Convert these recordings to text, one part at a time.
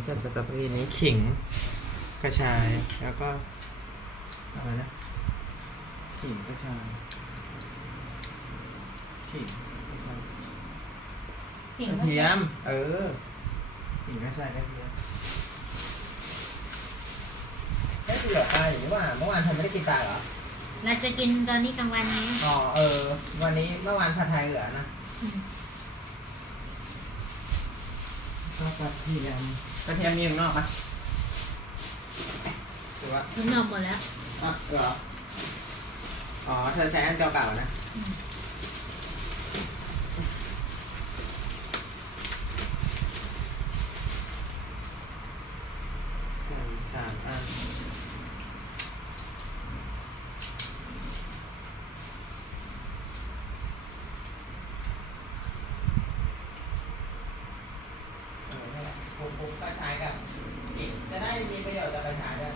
นี้ใส่สตรอเบอรี่นี้ขิงกระชายแล้วก็อะไรนะขิงกระชายขิงกระชายกระเทียมขิงกระชายกระเทียมไม่เหลือปลาอยู่นี่ว่าเมื่อวานเธอไม่ได้กินปลาเหรอเราจะกินตอนนี้กลางวันนี้อ๋อวันนี้เมื่อวานผัดไทยเหลือนะก็กระเทียมมีอยู่นอกปะหรือว่าข้างนอกหมดแล้วเหรออ๋อเธอใช้อันเก่าๆนะใส่3 อันผมกระชายกับขิงจะได้มีประโยชน์กับกระชายด้วย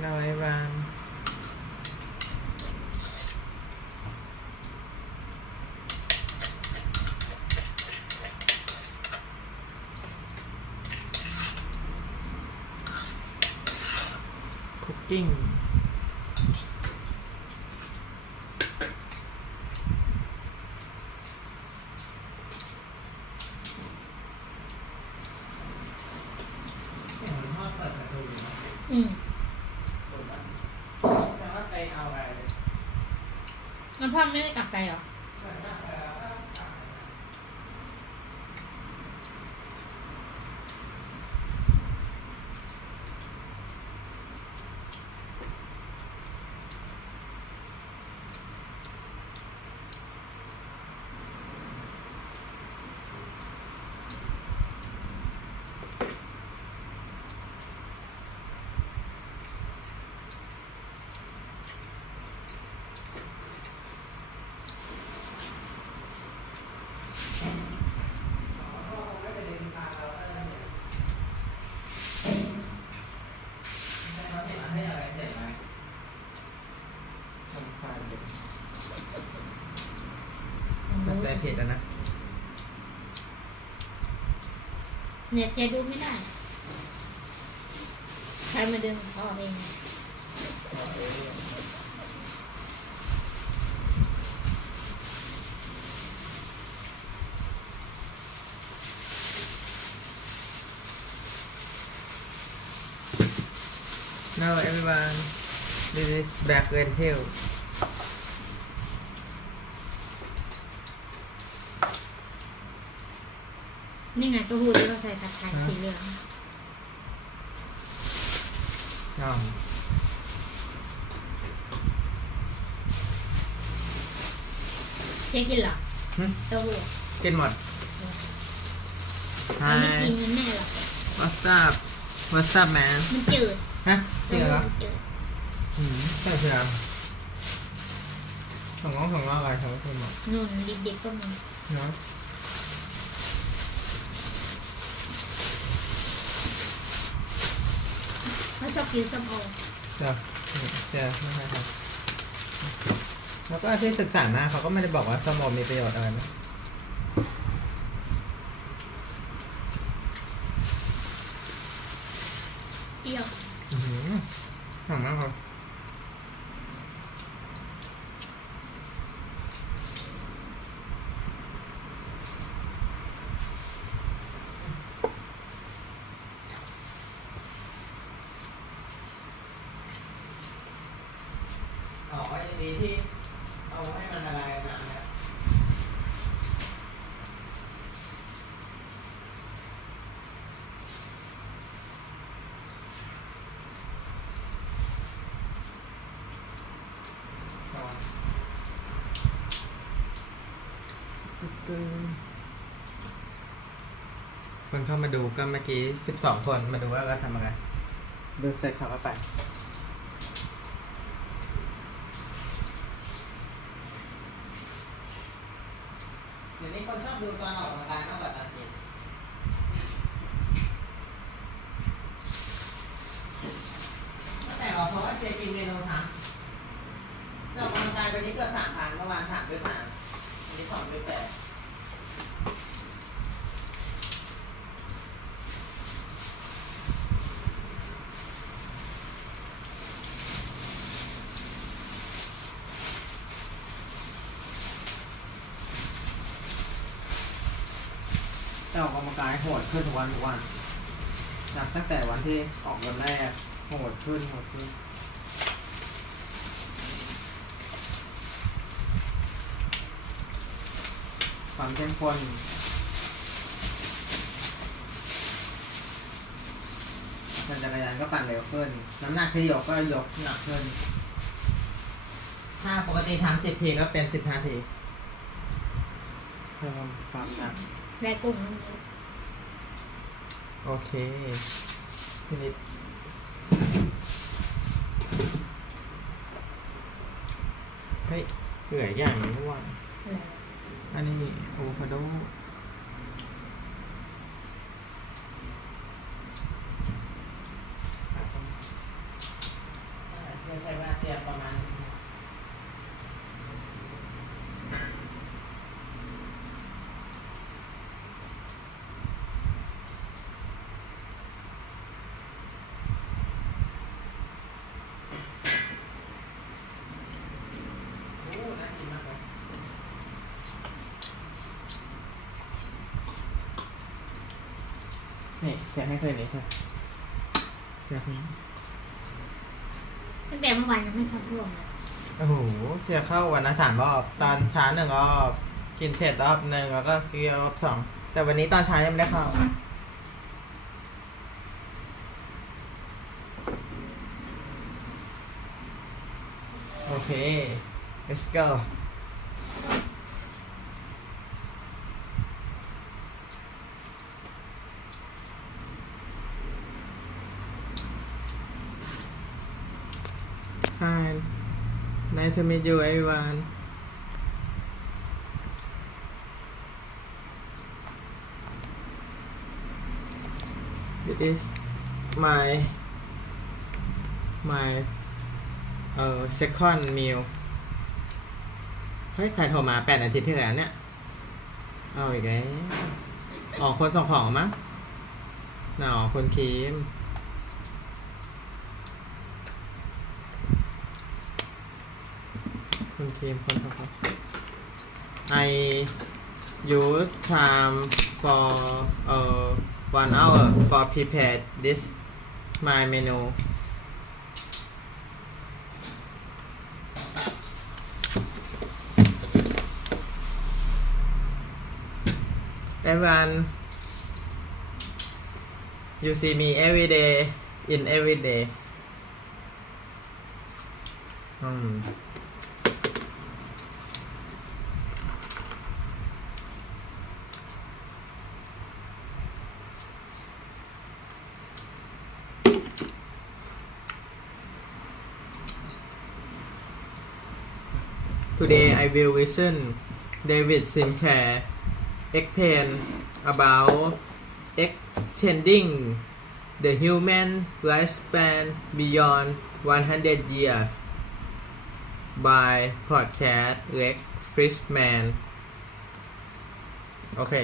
100 วันคุกกิ้งแล้วพ่อไม่ได้กลับไปเหรอแต่เผ็ดแล้วนะเนี่ยเจ๊ดูไม่ได้ใครมาดึงเขาเองNow everyone, this is back lentil. นี่ไงก็พูดที่เราใส่ผัดไทยสีเหลืองเจ๊กินเหรอเต้าหู้กินหมดไม่กินมันแน่หรอก What's up What's up man มันจืดฮะจืดเหรอใช่เชียวส่งน้องอะไรเขาคุณบอกนุ่นดิบๆก็มีเนาะเขาชอบกินส้มโอเจอไม่ใช่ครับแล้วก็ที่ศึกษามาเขาก็ไม่ได้บอกว่าส้มโอมีประโยชน์อะไรนะ สั่งมากครับอ๋ออย่างนี้ที่เอาให้มันละลายน้ำนะคนเข้ามาดูก็เมื่อกี้12 คนมาดูว่าเราทำอะไรดูเสร็จเขาก็ไปเดี๋ยวนี้คนชอบดูตอนออกกำลังกายมากกว่าตอนกินแต่ออกเพราะว่าเจกินเมนูทำออกกำลังกายวันนี้เกือบ3,000เมื่อวาน3 ด้วย 3วันนี้2 ด้วย 8แต่ออกกำลังกายโหดขึ้นทุกวันจากตั้งแต่วันที่ออกวันแรกโหดขึ้นความเข้มข้นปั่นจักรยานก็ปั่นเร็วขึ้นน้ำหนักที่ยกก็ยกหนักขึ้นถ้าปกติทำ10 ทีก็เป็น15 ทีเพิ่มความหนัก แร่กุ้งนั่นเอง โอเคพี่นิดเฮ้ยเหลืออย่างนี้ด้วย อะไร อันนี้อะโวคาโดใช้เวลาเตรียมประมาณนี่แกะให้เคยนี้ค่ะแกะให้ ตั้งแต่เมื่อวานยังไม่เข้าร่วมเลย โอ้โหเสียเข้าวันละ3 รอบ ตอนเช้า1 รอบ กินเสร็จรอบ 1แล้วก็กินรอบ 2แต่วันนี้ตอนเช้ายังไม่ได้เข้าโอเค let's go Hi nice to meet you everyone this is my second meal เฮ้ยใครโทรมา8 อาทิตย์ที่แล้วเนี่ยเอาอีกแล้วอ๋อคนส่งของมั้งน่าคนคีมคนคีมคนส่งของ I use time for 1 hour for prepare this my menu everyone you see me every day in every day Today I will listen David Sinclair explain about extending the human lifespan beyond 100 years by podcast Rex Frischman โอเค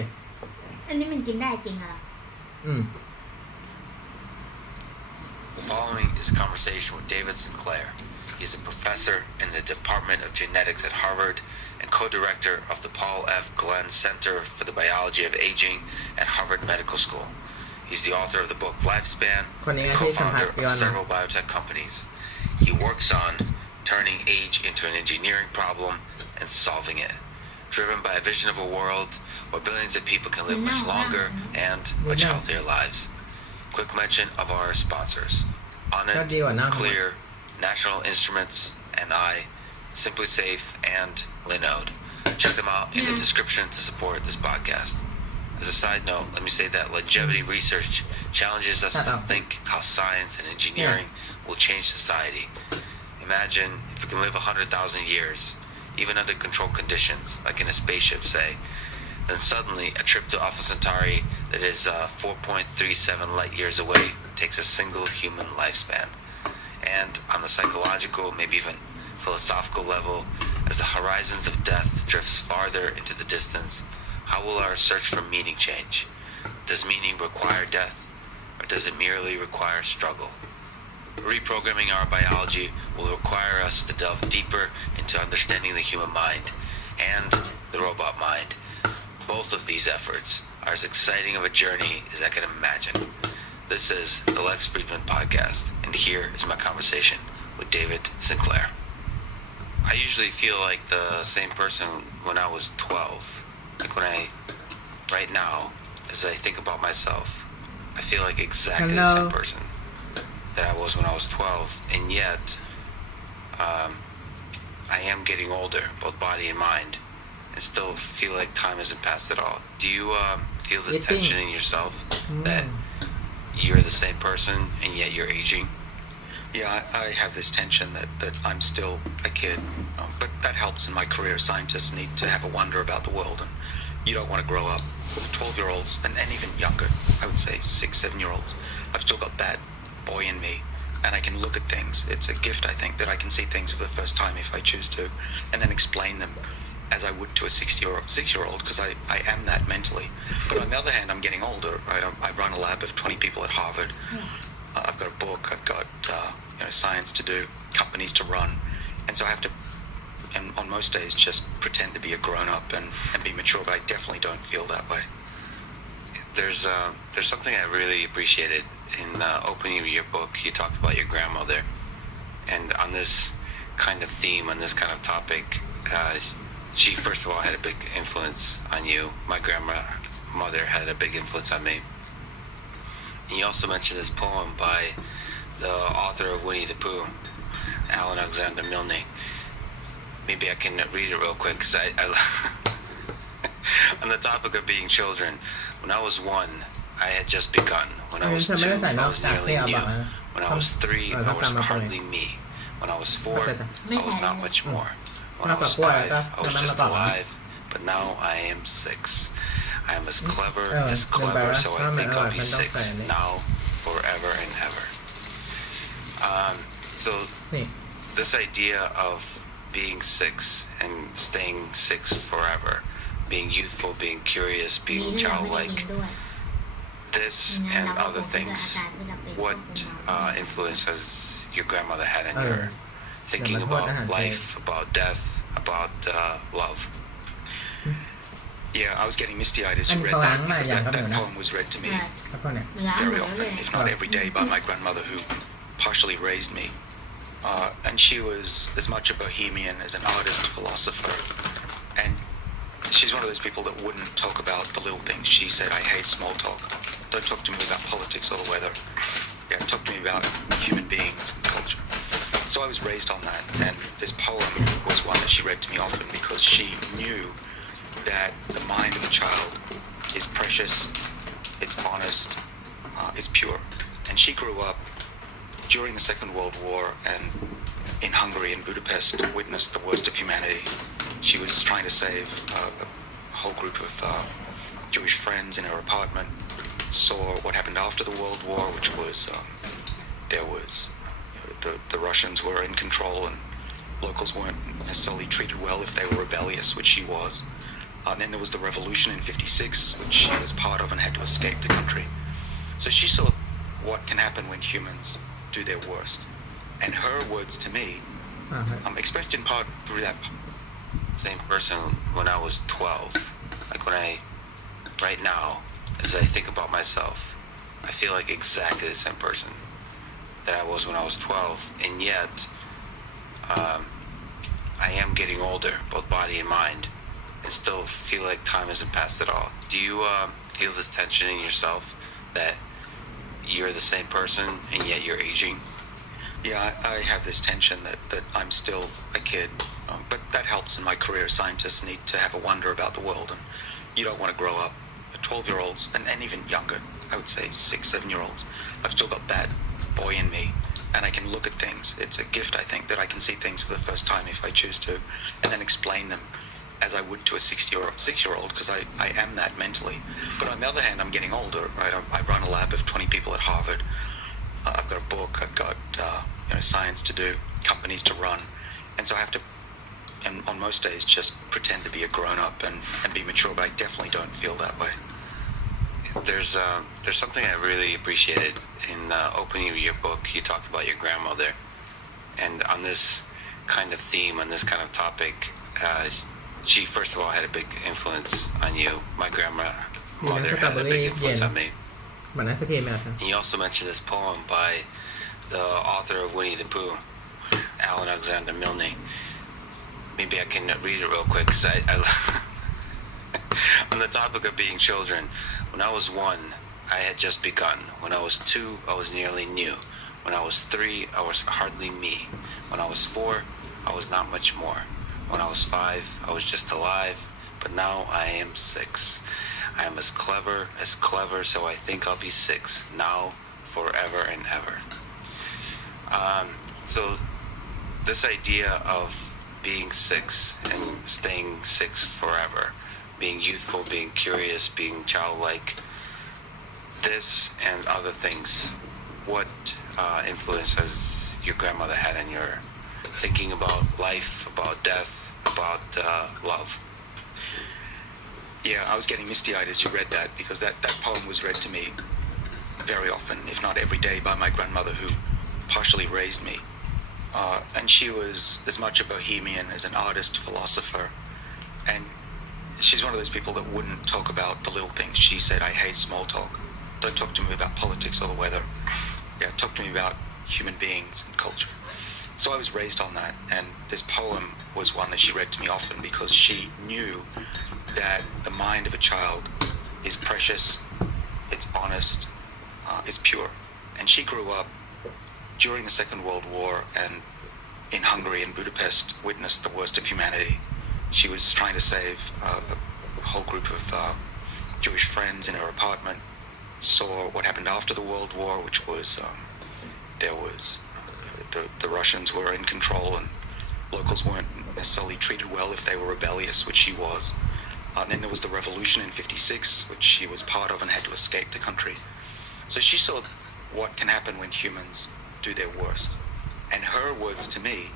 อันนี้มันกินได้จริงเหรอ อืม The following is a conversation with David Sinclair. He's a professor in the Department of Genetics at Harvard and co-director of the Paul F. Glenn Center for the Biology of Aging at Harvard Medical School. He's the author of the book Lifespan คนนี้ and ที่สัมภาษ co-founder ณ์ย้อน of หลัง several biotech companies. He works on turning age into an engineering problem and solving it, driven by a vision of a world where billions of people can live much longer and much healthier lives. Quick mention of our sponsors: Onnit, Clear, National Instruments, and Simply Safe, and Linode. Check them out in the description to support this podcast. As a side note, let me say that longevity research challenges us to think how science and engineering will change society. Imagine if we can live 100,000 years, even under controlled conditions, like in a spaceship, say, then suddenly a trip to Alpha Centauri that is 4.37 light years away takes a single human lifespan. And on the psychological, maybe even philosophical level, as the horizons of death drifts farther into the distance, how will our search for meaning change? Does meaning require death, or does it merely require struggle? Reprogramming our biology will require us to delve deeper into understanding the human mind and the robot mind. Both of these efforts are as exciting of a journey as I can imagine. This is the Lex Friedman Podcast, and here is my conversation with David Sinclair. I usually feel like the same person when I was 12. Like right now, as I think about myself, I feel like exactly the same person that I was when I was 12, and yet I am getting older, both body and mind, and still feel like time hasn't passed at all. Do you feel this tension in yourself that you're the same person and yet you're aging? Yeah, I have this tension that I'm still a kid, but that helps in my career. Scientists need to have a wonder about the world, and you don't want to grow up. 12-year-olds, and even younger, I would say 6, 7-year-olds, I've still got that boy in me, and I can look at things. It's a gift, I think, that I can see things for the first time if I choose to, and then explain them as I would to a 6-year-old, because I am that mentally. But on the other hand, I'm getting older, right? I run a lab of 20 people at Harvard. I've got a book, I've got science to do, companies to run, and so I have to, and on most days, just pretend to be a grown-up and be mature, but I definitely don't feel that way. There's something I really appreciated in the opening of your book. You talked about your grandmother, and on this kind of theme, on this kind of topic, she first of all had a big influence on you. My grandmother had a big influence on me. And you also mentioned this poem by the author of Winnie the Pooh, Alan Alexander Milne. Maybe I can read it real quick, because I on the topic of being children, when I was 1, I had just begun. When I was 2, I was nearly new. When I was 3, I was hardly me. When I was 4, I was not much more. When I was 5, I was just alive. But now I am 6. I am as clever, so I think I'll be 6 now, forever and ever. So this idea of being 6 and staying 6 forever, being youthful, being curious, being childlike, this and other things, what influence has your grandmother had on your thinking about life, about death, about love? Yeah, I was getting misty-eyed as you read that, because that poem was read to me very often, if not every day, by my grandmother, who partially raised me. And she was as much a bohemian as an artist, philosopher, and she's one of those people that wouldn't talk about the little things. She said, I hate small talk. Don't talk to me about politics or the weather. Yeah, talk to me about human beings and culture. So I was raised on that, and this poem was one that she read to me often, because she knew that the mind of a child is precious, it's honest, it's pure. And she grew up during the Second World War, and in Hungary and Budapest witnessed the worst of humanity. She was trying to save a whole group of Jewish friends in her apartment, saw what happened after the World War, which was the Russians were in control, and locals weren't necessarily treated well if they were rebellious, which she was. And then there was the revolution in '56, which she was part of and had to escape the country. So she saw what can happen when humans do their worst. And her words to me, expressed in part through that. Same person when I was 12. Like right now, as I think about myself, I feel like exactly the same person that I was when I was 12. And yet, I am getting older, both body and mind, and still feel like time hasn't passed at all. Do you feel this tension in yourself that you're the same person and yet you're aging? Yeah, I have this tension that I'm still a kid, but that helps in my career. Scientists need to have a wonder about the world, and you don't want to grow up. 12-year-olds, and even younger, I would say 6, 7-year-olds, I've still got that boy in me, and I can look at things. It's a gift, I think, that I can see things for the first time if I choose to, and then explain them as I would to a 6-year-old, because I am that mentally. But on the other hand, I'm getting older, right? I run a lab of 20 people at Harvard. I've got a book, I've got science to do, companies to run, and so I have to, and on most days, just pretend to be a grown-up and be mature, but I definitely don't feel that way. There's something I really appreciated in the opening of your book. You talked about your grandmother, and on this kind of theme, on this kind of topic, she first of all had a big influence on you. My grandmother had a big influence on me. And you also mentioned this poem by the author of Winnie the Pooh, Alan Alexander Milne. Maybe I can read it real quick, because I on the topic of being children, when I was 1, I had just begun. When I was 2, I was nearly new. When I was 3, I was hardly me. When I was 4, I was not much more. When I was 5, I was just alive, but now I am 6. I am as clever, so I think I'll be 6, now, forever and ever. So this idea of being 6 and staying 6 forever, being youthful, being curious, being childlike, this and other things, what influence has your grandmother had on your thinking about life, about death, about love? Yeah, I was getting misty-eyed as you read that, because that poem was read to me very often, if not every day, by my grandmother, who partially raised me. And she was as much a bohemian as an artist, philosopher, and she's one of those people that wouldn't talk about the little things. She said, I hate small talk. Don't talk to me about politics or the weather. Yeah, talk to me about human beings and culture. So I was raised on that, and this poem was one that she read to me often, because she knew that the mind of a child is precious, it's honest, it's pure. And she grew up during the Second World War, and in Hungary and Budapest witnessed the worst of humanity. She was trying to save a whole group of Jewish friends in her apartment, saw what happened after the World War, which was the Russians were in control, and locals weren't necessarily treated well if they were rebellious, which she was. And then there was the revolution in '56, which she was part of and had to escape the country. So she saw what can happen when humans do their worst. And her words to me,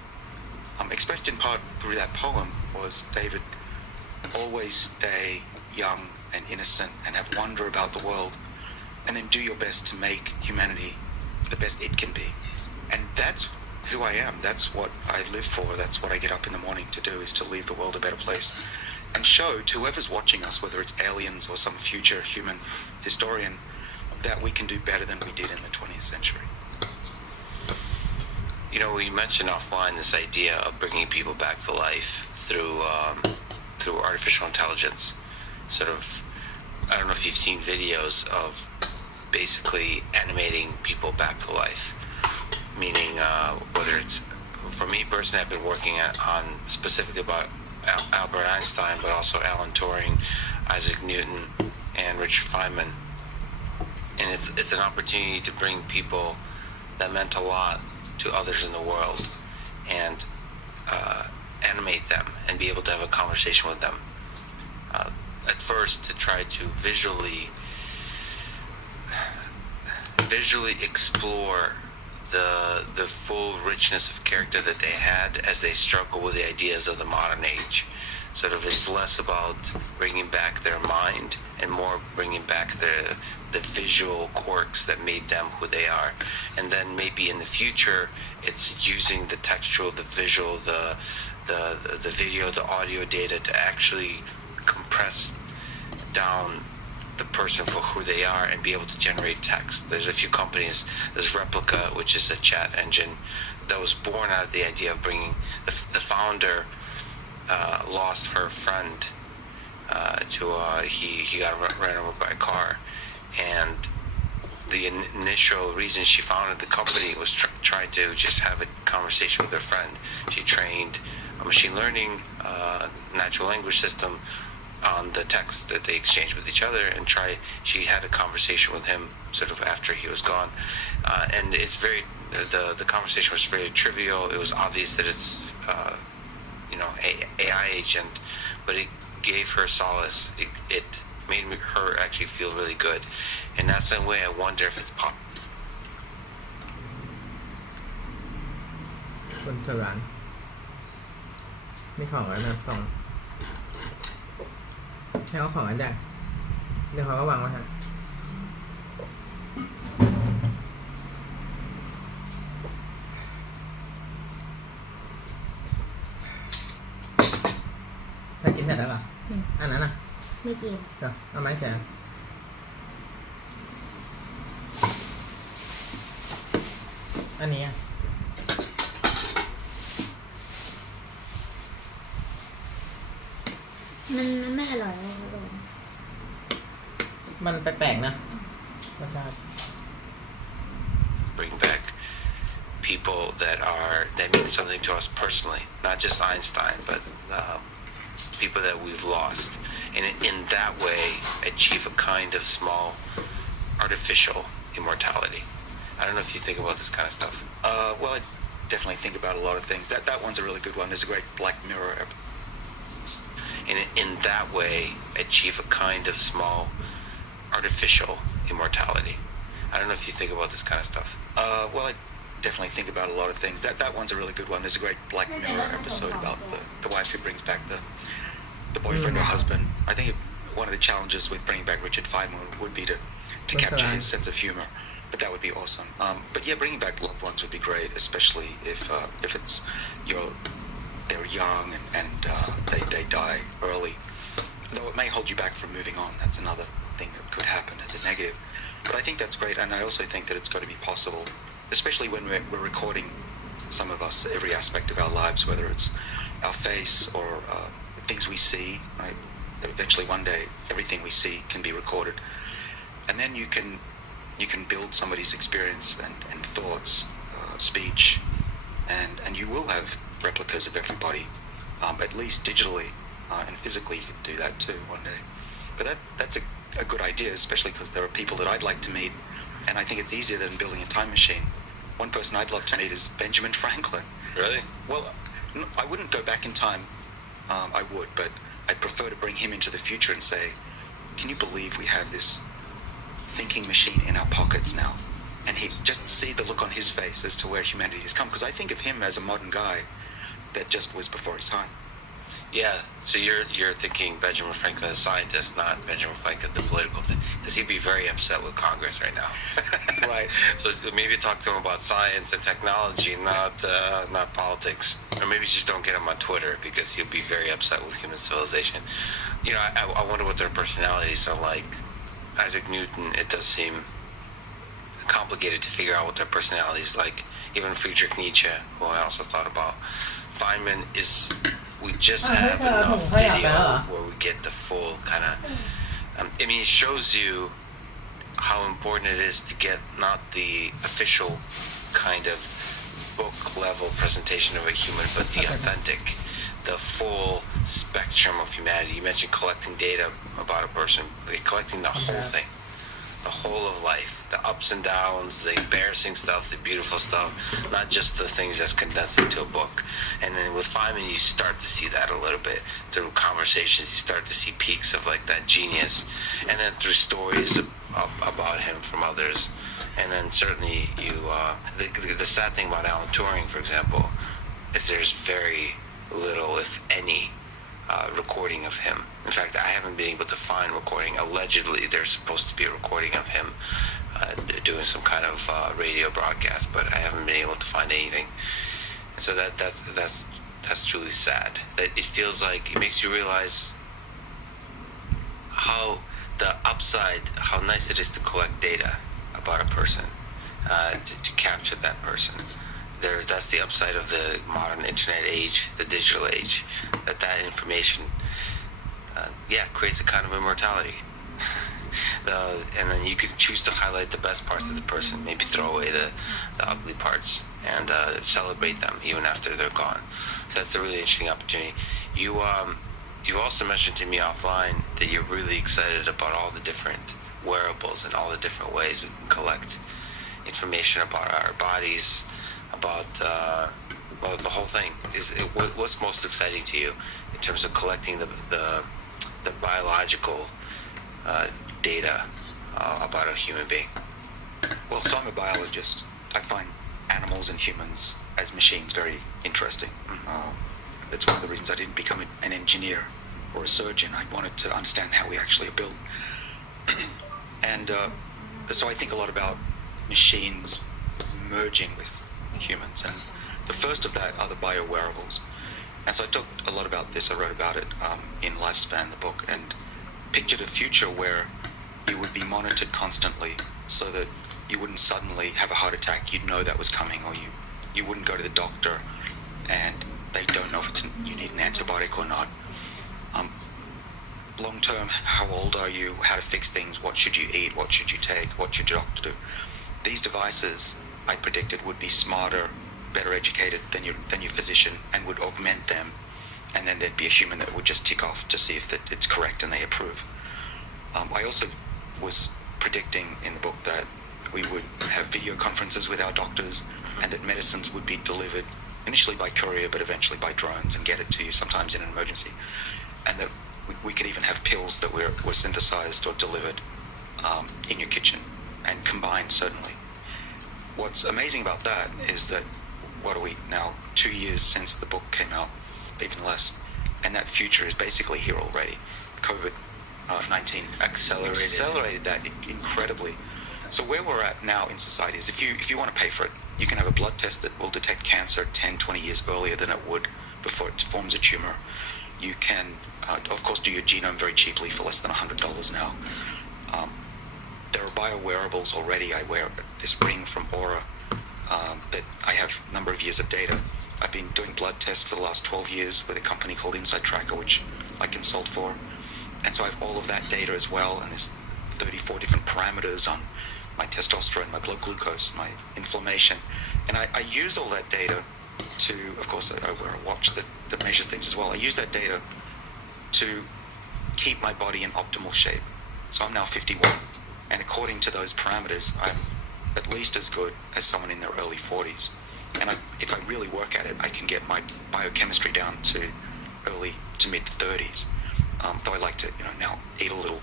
expressed in part through that poem, was, David, always stay young and innocent and have wonder about the world, and then do your best to make humanity the best it can be. And that's who I am. That's what I live for. That's what I get up in the morning to do, is to leave the world a better place and show to whoever's watching us, whether it's aliens or some future human historian, that we can do better than we did in the 20th century. You know, we mentioned offline this idea of bringing people back to life through artificial intelligence. Sort of, I don't know if you've seen videos of basically animating people back to life. Meaning, whether it's, for me personally, I've been working on specifically about Albert Einstein, but also Alan Turing, Isaac Newton, and Richard Feynman. And it's an opportunity to bring people that meant a lot to others in the world, and animate them and be able to have a conversation with them. At first, to try to visually explore the full richness of character that they had as they struggle with the ideas of the modern age. Sort of, it's less about bringing back their mind and more bringing back the visual quirks that made them who they are. And then maybe in the future, it's using the textual, the visual, the video, the audio data to actually compress down the person for who they are and be able to generate text. There's a few companies, there's Replica, which is a chat engine that was born out of the idea of bringing the founder lost her friend he got ran over by a car, and the initial reason she founded the company was try to just have a conversation with her friend. She trained a machine learning natural language system on the text that they exchanged with each other, and she had a conversation with him sort of after he was gone, and it's very the conversation was very trivial. It was obvious that it's AI agent, but it gave her solace. It made her actually feel really good, and that's the way I wonder if it's possible. คนเถื่อนมีของแล้วนะส่งให้เอาของอันใหญ่เดี๋ยวเขาก็วางไว้ฮะถ้ากินเสร็จแล้วเหรออันนั้นน่ะ ไม่กิน เดี๋ยวเอาไม้แขวนอันนี้อ่ะมันไม่อร่อยเลยครับผม มันแปลกๆนะรสชาติ Bring back people that mean something to us personally, not just Einstein, but people that we've lost, and in that way achieve a kind of small artificial immortality. I don't know if you think about this kind of stuff. Well, I definitely think about a lot of things. That one's a really good one. There's a great Black Mirror episode. And in that way achieve a kind of small artificial immortality. I don't know if you think about this kind of stuff. Well, I definitely think about a lot of things. That one's a really good one. There's a great Black Mirror episode about the wife who brings back the boyfriend or husband. I think one of the challenges with bringing back Richard Feynman would be to capture his sense of humor. But that would be awesome. But yeah, bringing back loved ones would be great, especially if it's they're young and they die early. Though it may hold you back from moving on. That's another thing that could happen as a negative. But I think that's great, and I also think that it's got to be possible, especially when we're recording, some of us, every aspect of our lives, whether it's our face or things we see. Right? Eventually, one day, everything we see can be recorded, and then you can build somebody's experience and thoughts, speech, and you will have replicas of everybody, at least digitally, and physically you can do that too one day. But that's a good idea, especially because there are people that I'd like to meet, and I think it's easier than building a time machine. One person I'd love to meet is Benjamin Franklin. Really? Well, I wouldn't go back in time. I would, but I'd prefer to bring him into the future and say, can you believe we have this thinking machine in our pockets now? And he'd just see the look on his face as to where humanity has come, because I think of him as a modern guy that just was before his time. Yeah, so you're thinking Benjamin Franklin, the scientist, not Benjamin Franklin, the political thing, because he'd be very upset with Congress right now. Right. So maybe talk to him about science and technology, not politics, or maybe just don't get him on Twitter because he'll be very upset with human civilization. You know, I wonder what their personalities are like. Isaac Newton, it does seem complicated to figure out what their personality is like. Even Friedrich Nietzsche, who I also thought about. Feynman is, we just have enough video where we get the full kind of, I mean, it shows you how important it is to get not the official kind of book level presentation of a human, but the authentic, the full spectrum of humanity. You mentioned collecting data about a person, like collecting the whole thing, the whole of life, the ups and downs, the embarrassing stuff, the beautiful stuff, not just the things that's condensed into a book. And then with Feynman, you start to see that a little bit through conversations. You start to see peaks of like that genius, and then through stories about him from others. And then certainly you, the sad thing about Alan Turing, for example, is there's very little, if any, recording of him. In fact, I haven't been able to find recording. Allegedly, there's supposed to be a recording of him doing some kind of radio broadcast, but I haven't been able to find anything. And so that's truly sad. That it feels like, it makes you realize how the upside, how nice it is to collect data about a person, to capture that person. That's the upside of the modern internet age, the digital age, that information, creates a kind of immortality. And then you can choose to highlight the best parts of the person, maybe throw away the ugly parts, and celebrate them even after they're gone. So that's a really interesting opportunity. You also mentioned to me offline that you're really excited about all the different wearables and all the different ways we can collect information about our bodies, about the whole thing. What's most exciting to you in terms of collecting the biological data about a human being? Well, so I'm a biologist. I find animals and humans as machines very interesting. It's one of the reasons I didn't become an engineer or a surgeon. I wanted to understand how we actually are built. And so I think a lot about machines merging with humans. And the first of that are the bio-wearables. And so I talked a lot about this. I wrote about it in Lifespan, the book, and pictured a future where you would be monitored constantly so that you wouldn't suddenly have a heart attack. You'd know that was coming, or you wouldn't go to the doctor and they don't know if you need an antibiotic or not. Long term, how old are you, how to fix things, what should you eat, what should you take, what should your doctor do. These devices, I predicted, would be smarter, better educated than your physician, and would augment them, and then there'd be a human that would just tick off to see if it's correct and they approve. I also was predicting in the book that we would have video conferences with our doctors, and that medicines would be delivered initially by courier but eventually by drones and get it to you sometimes in an emergency, and that we could even have pills that were synthesized or delivered in your kitchen and combined, certainly. What's amazing about that is that, what are we now, 2 years since the book came out, even less, and that future is basically here already. COVID-19 accelerated that incredibly. So where we're at now in society is, if you want to pay for it, you can have a blood test that will detect cancer 10, 20 years earlier than it would before it forms a tumor. You can, of course, do your genome very cheaply for less than $100 now. There are bio-wearables already. I wear this ring from Aura that I have a number of years of data. I've been doing blood tests for the last 12 years with a company called Inside Tracker, which I consult for. And so I have all of that data as well, and there's 34 different parameters on my testosterone, my blood glucose, my inflammation. And I use all that data to, of course, I wear a watch that measures things as well. I use that data to keep my body in optimal shape. So I'm now 51, and according to those parameters, I'm at least as good as someone in their early 40s. And if I really work at it, I can get my biochemistry down to early to mid 30s. Though I like to, now eat a little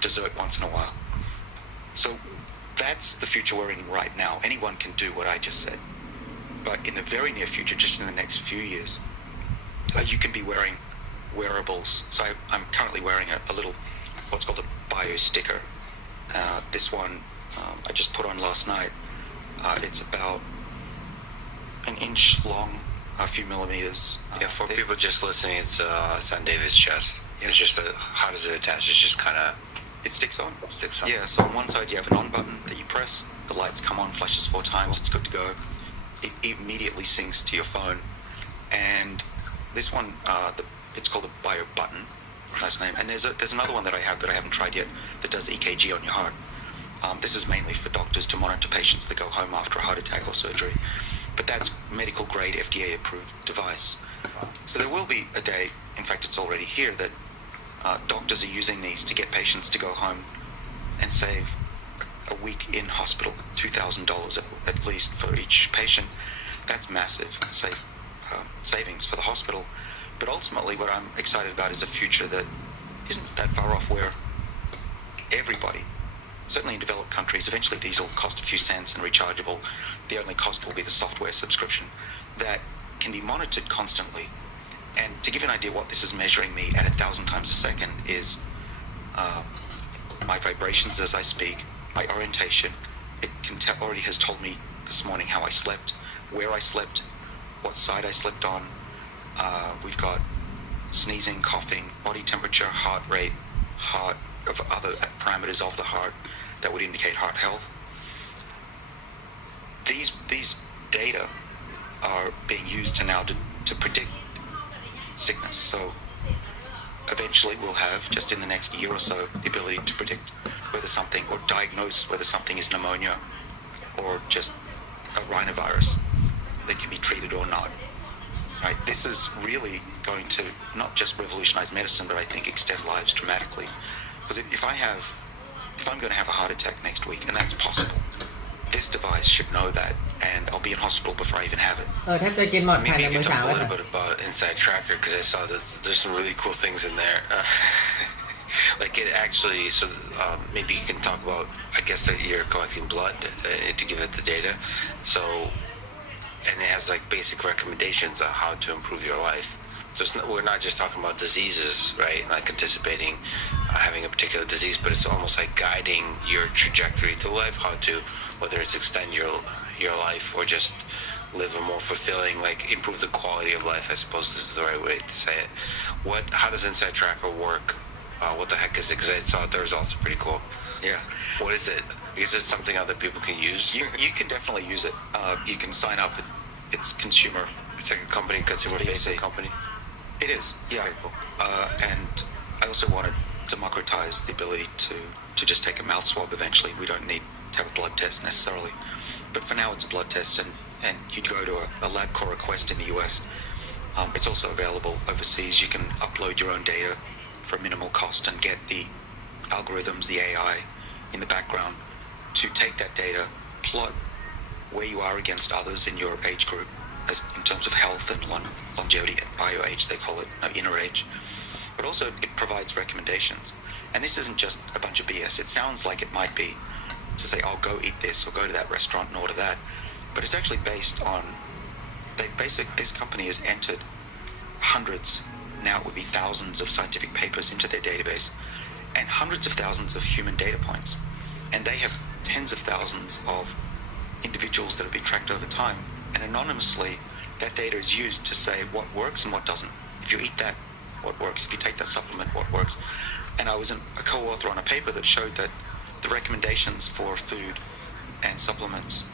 dessert once in a while. So that's the future we're in right now. Anyone can do what I just said. But in the very near future, just in the next few years, you can be wearing wearables. So I'm currently wearing a little, what's called a bio sticker. This one I just put on last night. It's about an inch long, a few millimeters. For people just listening, it's on David's chest. Yeah. It's just how does it attach? It's just kind of... It sticks on. Yeah, so on one side you have an on button that you press, the lights come on, flashes 4 times, it's good to go. It immediately syncs to your phone. And this one, it's called a bio button, nice name. And there's another one that I have that I haven't tried yet that does EKG on your heart. This is mainly for doctors to monitor patients that go home after a heart attack or surgery. But that's medical grade, FDA approved device. So there will be a day, in fact it's already here, that doctors are using these to get patients to go home and save a week in hospital, $2,000 at least for each patient. That's massive savings for the hospital. But ultimately what I'm excited about is a future that isn't that far off, where everybody, certainly in developed countries, eventually these will cost a few cents and rechargeable. The only cost will be the software subscription that can be monitored constantly. And to give you an idea what this is measuring me at 1,000 times a second is my vibrations as I speak, my orientation. It already has told me this morning how I slept, where I slept, what side I slept on. We've got sneezing, coughing, body temperature, heart rate, other parameters of the heart that would indicate heart health. These data are being used to predict sickness. So eventually we'll have, just in the next year or so, the ability to predict whether something, or diagnose whether something is pneumonia or just a rhinovirus that can be treated or not. Right? This is really going to not just revolutionize medicine, but I think extend lives dramatically. Because if I'm going to have a heart attack next week, and that's possible, this device should know that, and I'll be in hospital before I even have it. ถ้าจะกินหมดภายใน Maybe you มื้อ can เช้า talk a ค่ะ little bit about Inside Tracker, because I saw that there's some really cool things in there. Like it actually, so maybe you can talk about, I guess that you're collecting blood to give it the data. So, and it has like basic recommendations on how to improve your life. So we're not just talking about diseases, right? Like anticipating having a particular disease, but it's almost like guiding your trajectory through life, how to, whether it's extend your life or just live a more fulfilling, like improve the quality of life, I suppose this is the right way to say it. How does Inside Tracker work? What the heck is it? Because I thought the results are pretty cool. Yeah. What is it? Is it something other people can use? You can definitely use it. You can sign up. It's consumer. It's like a company, consumer-facing company. It is, yeah. Very cool. And I also want to democratize the ability to just take a mouth swab eventually. We don't need to have a blood test necessarily. But for now, it's a blood test, and you'd go to a LabCorp request in the US. It's also available overseas. You can upload your own data for minimal cost and get the algorithms, the AI in the background to take that data, plot where you are against others in your age group, as in terms of health and longevity, bio age they call it, no, inner age. But also it provides recommendations. And this isn't just a bunch of BS. It sounds like it might be to say, oh, go eat this or go to that restaurant and order that. But it's actually based on, this company has entered hundreds, now it would be thousands of scientific papers into their database, and hundreds of thousands of human data points. And they have tens of thousands of individuals that have been tracked over time. And anonymously, that data is used to say what works and what doesn't. If you eat that, what works? If you take that supplement, what works? And I was a co-author on a paper that showed that the recommendations for food and supplements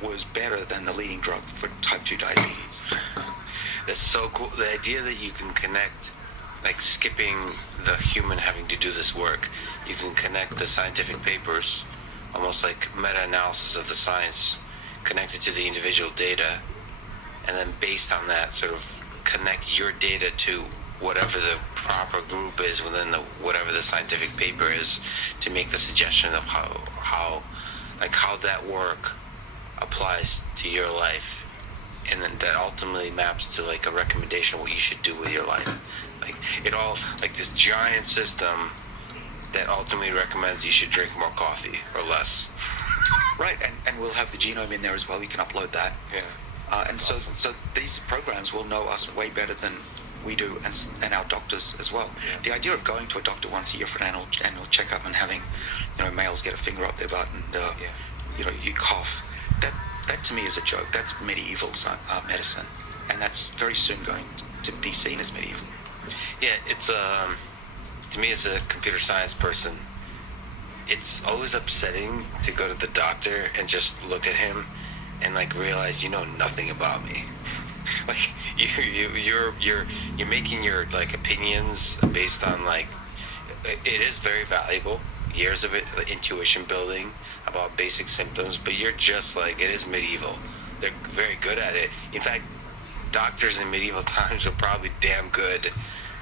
was better than the leading drug for type 2 diabetes. That's so cool. The idea that you can connect, like skipping the human having to do this work, you can connect the scientific papers, almost like meta-analysis of the science, connected to the individual data, and then based on that sort of connect your data to whatever the proper group is within whatever the scientific paper is, to make the suggestion of how that work applies to your life, and then that ultimately maps to like a recommendation of what you should do with your life. Like it all, like this giant system that ultimately recommends you should drink more coffee or less. Right, and we'll have the genome in there as well. You can upload that. Yeah. And so awesome. So these programs will know us way better than we do, and our doctors as well. Yeah. The idea of going to a doctor once a year for an annual checkup and having, males get a finger up their butt and you cough. That to me is a joke. That's medieval medicine, and that's very soon going to be seen as medieval. Yeah, it's to me as a computer science person, it's always upsetting to go to the doctor and just look at him and like realize you know nothing about me. Like you're making your like opinions based on like, it is very valuable, years of it, intuition building about basic symptoms, but you're just like, it is medieval. They're very good at it. In fact, doctors in medieval times were probably damn good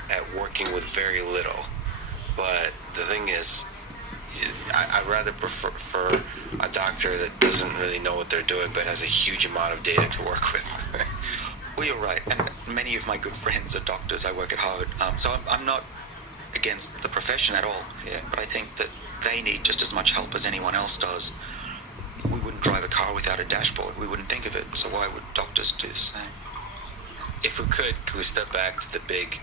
at working with very little. But the thing is, I'd rather prefer a doctor that doesn't really know what they're doing but has a huge amount of data to work with. Well, you're right, and many of my good friends are doctors. I work at Harvard, so I'm not against the profession at all. Yeah. But I think that they need just as much help as anyone else does. We wouldn't drive a car without a dashboard. We wouldn't think of it. So why would doctors do the same? if we could we step back to the big,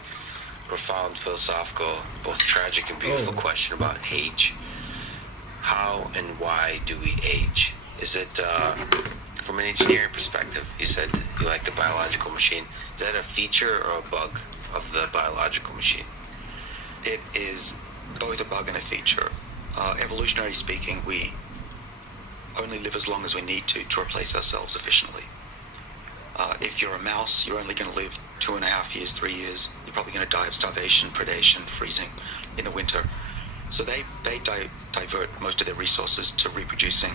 profound, philosophical, both tragic and beautiful question about age? How and why do we age? Is it, from an engineering perspective, you said you like the biological machine. Is that a feature or a bug of the biological machine? It is both a bug and a feature. Evolutionary speaking, we only live as long as we need to replace ourselves efficiently. If you're a mouse, you're only going to live 2.5 years, 3 years. You're probably going to die of starvation, predation, freezing in the winter. So they divert most of their resources to reproducing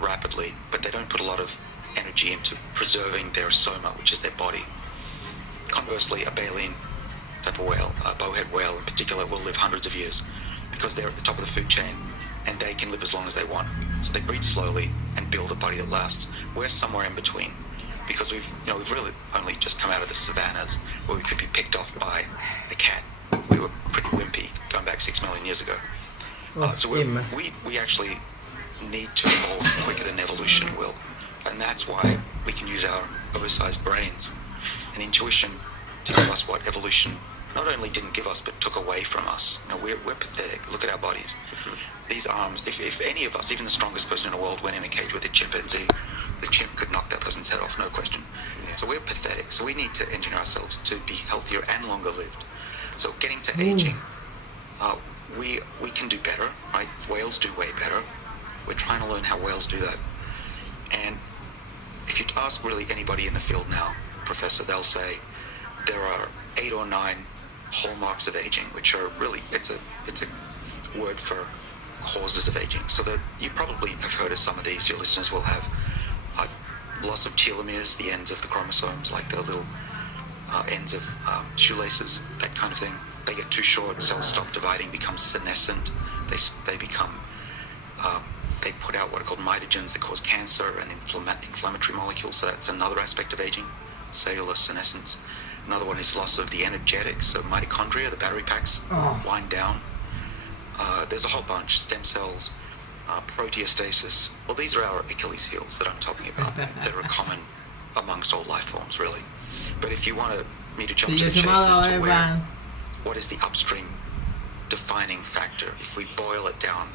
rapidly, but they don't put a lot of energy into preserving their soma, which is their body. Conversely, a baleen type of whale, a bowhead whale in particular, will live hundreds of years because they're at the top of the food chain and they can live as long as they want. So they breed slowly and build a body that lasts. We're somewhere in between because we've really only just come out of the savannas where we could be picked off by the cat. We were pretty wimpy going back 6 million years ago. So we actually need to evolve quicker than evolution will. And that's why we can use our oversized brains and intuition to give us what evolution not only didn't give us, but took away from us. We're pathetic. Look at our bodies. These arms, if any of us, even the strongest person in the world, went in a cage with a chimpanzee, the chimp could knock that person's head off, no question. So we're pathetic. So we need to engineer ourselves to be healthier and longer lived. So getting to aging, we can do better, right? Whales do way better. We're trying to learn how whales do that. And if you ask really anybody in the field now, Professor, they'll say there are 8 or 9 hallmarks of aging, which are really, it's a word for causes of aging. So that you probably have heard of some of these. Your listeners will have loss of telomeres, the ends of the chromosomes, like the little ends of shoelaces, that kind of thing. They get too short, cells stop dividing, become senescent. They become they put out what are called mitogens that cause cancer and inflammatory molecules. So that's another aspect of aging, cellular senescence. Another one is loss of the energetics, so mitochondria, the battery packs, wind down. There's a whole bunch, stem cells, proteostasis. Well, these are our Achilles heels that I'm talking about, that are common amongst all life forms, really. But if you want me to jump to the chase as to what is the upstream defining factor, if we boil it down,